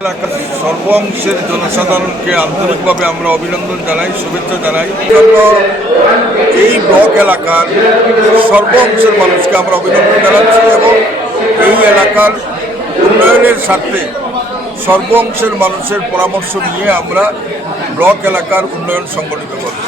এলাকার সর্ব অংশের জনসাধারণকে আন্তরিকভাবে আমরা অভিনন্দন জানাই, শুভেচ্ছা জানাই। এই ব্লক এলাকার সর্ব অংশের মানুষকে আমরা অভিনন্দন জানাচ্ছি এবং এই এলাকার উন্নয়নের স্বার্থে সর্ব অংশের মানুষের পরামর্শ নিয়ে আমরা ব্লক এলাকার উন্নয়ন সংগঠিত করব।